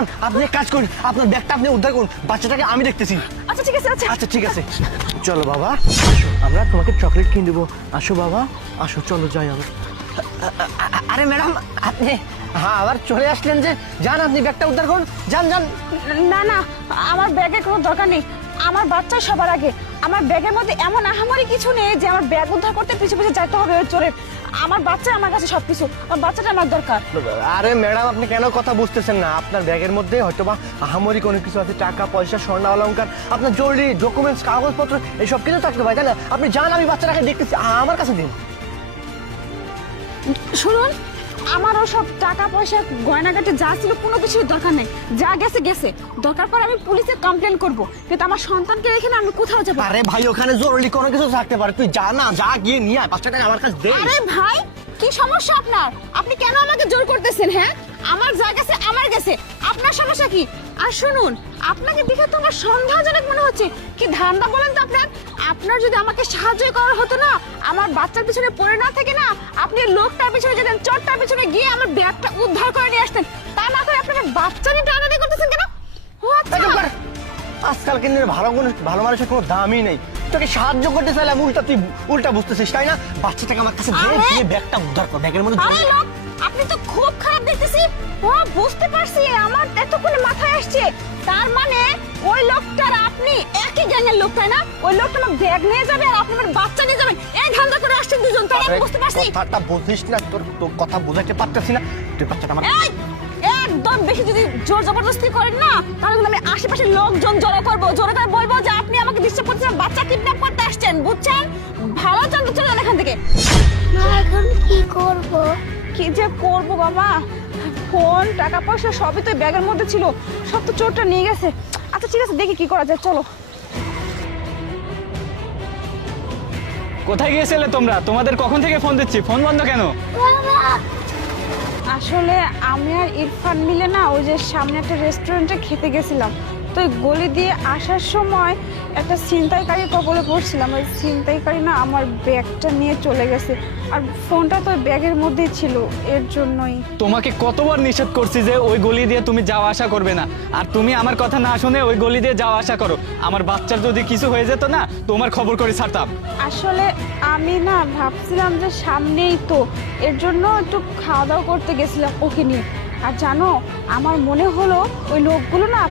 Madam আপনি এক কাজ করুন, আপনার ব্যাগটা আপনি উদ্ধার করুন, বাচ্চাটাকে আমি দেখতেছি। আচ্ছা ঠিক আছে আচ্ছা ঠিক আছে, চলো বাবা, আসো, আমরা তোমাকে চকলেট কিনে দেবো। আসো বাবা, আসো, চলো যাই আমরা। আরে ম্যাডাম আপনি আবার চলে আসলেন যে? যান, আপনি ব্যাগটা উদ্ধার করুন, যান যান। না না, আমার ব্যাগের কোনো দরকার নেই। আমার বাচ্চা সবার আগে। আমার ব্যাগের মধ্যে এমন আহামরি কিছু নেই যে আমার ব্যাগ উদ্ধার করতে পিছু পিছু যেতে হবে ওই চোরের। আমার বাচ্চা আমার কাছে সবকিছু, আমার বাচ্চাটা আমার দরকার। আরে ম্যাডাম আপনি কেন কথা বুঝতেছেন না? আপনার ব্যাগের মধ্যে হয়তো বা আহামরি কোনো কিছু আছে, টাকা পয়সা, স্বর্ণ অলংকার, আপনার জরুরি ডকুমেন্টস, কাগজপত্র, এইসব কিছু থাকতে পারে, তাই না? আপনি যান, আমি বাচ্চাটাকে দেখতেছি, আমার কাছে দিন। শুনুন, আমার ওসব টাকা পয়সা গয়নাগাটি যা ছিল কোনো কিছুর দরকার নেই। যা গেছে গেছে, দরকার পড়ে আমি পুলিশে কমপ্লেন করব, কিন্তু আমার সন্তানকে রেখে না আমি কোথাও যাবো। আরে ভাই ওখানে জরুরি কোনো কিছু থাকতে পারে, তুই যা না, যা গিয়ে নিয়ে আয়, বাচ্চাটাকে আমার কাছে দে। আরে ভাই, কি সমস্যা আপনার? আপনি কেন আমাকে জোর করতেছেন? হ্যাঁ, আমার যা গেছে আমার গেছে, আপনার সমস্যা কি? আর শুনুন, আপনাকে দেখে তো আমার সন্দেহজনক মনে হচ্ছে। কি ধান্দা বলেন তো আপনার? আপনার যদি আমাকে সাহায্য করার হতো না, আমার বাচ্চার পিছনে পড়ে না থেকে না আপনি লোকটার পিছনে যেতেন, চোরটার পিছনে গিয়ে আমার ব্যাগটা উদ্ধার করে নিয়ে আসতেন। তা না করে আপনি আমার বাচ্চা নিয়ে টানাটানি করতেছেন কেন? ও আচ্ছা, আজকাল কিন্তু ভালো মানুষের কোনো দামই নেই। তোকে সাহায্য করতে চাইলাম, তুই উল্টা বুঝতেছিস, তাই না? বাচ্চাটাকে আমার কাছে দিয়ে দিয়ে ব্যাগটা উদ্ধার কর, ব্যাগের মধ্যে আরে লোক, আপনি তো খুব খারাপ দেখতেছি। ও বুঝতে পারছি, আমার এতক্ষণে মাথায় আসছে। তার মানে ওই লোকটার আপনি একই গ্যাংয়ের লোক, তাই না? ওই লোকটা আমার ব্যাগ নিয়ে যাবে আর আপনি আমার বাচ্চা নিয়ে যাবেন, এই ধান্দা করে আসছেন দুজন, তাই আমি বুঝতে পারছি। কথাটা বুঝিস না, তোর কথা বোঝাতে পারতেছি না, তুই বাচ্চাটা আমার। এই, একদম বেশি যদি জোর জবরদস্তি করেন না, তাহলে কিন্তু আমি আশেপাশের লোকজন জড়ো করবো, জোরে করে বলবো যে আপনি আমাকে ডিস্টার্ব করছেন, বাচ্চা কিডন্যাপ করতে আসছেন, বুঝছেন? ভালো জানতে চলে যান এখান থেকে। মা এখন কি করব? কি যে করবো বাবা, ফোন, টাকা পয়সা সবই তো ব্যাগের মধ্যে ছিল, সব তো চোরটা নিয়ে গেছে। আচ্ছা ঠিক আছে, দেখি কি করা যায়, চলো। কোথায় গিয়েছিলে তোমরা? তোমাদের কখন থেকে ফোন দিচ্ছি, ফোন বন্ধ কেন? আসলে আমি আর ইরফান মিলে না ওই যে সামনে একটা রেস্টুরেন্টে খেতে গেছিলাম, তো ওই গলি দিয়ে আসার সময় একটা ছিনতাইকারীর কবলে পড়ছিলাম। ওই ছিনতাইকারী না আমার ব্যাগটা নিয়ে চলে গেছে, আর ফোনটা তো ওই ব্যাগের মধ্যেই ছিল, এর জন্যই। তোমাকে কতবার নিষেধ করছি যে ওই গলি দিয়ে তুমি যাওয়া আসা করবে না, আর তুমি আমার কথা না শুনে ওই গলি দিয়ে যাওয়া আসা করো। আমার বাচ্চার যদি কিছু হয়ে যেত না, তোমার খবর করে ছাড়তাম। আসলে আমি না ভাবছিলাম যে সামনেই তো, এর জন্য একটু খাওয়া দাওয়া করতে গেছিলাম ওকে নিয়ে। আর জানো, আমার মনে হলো ওই লোকগুলো না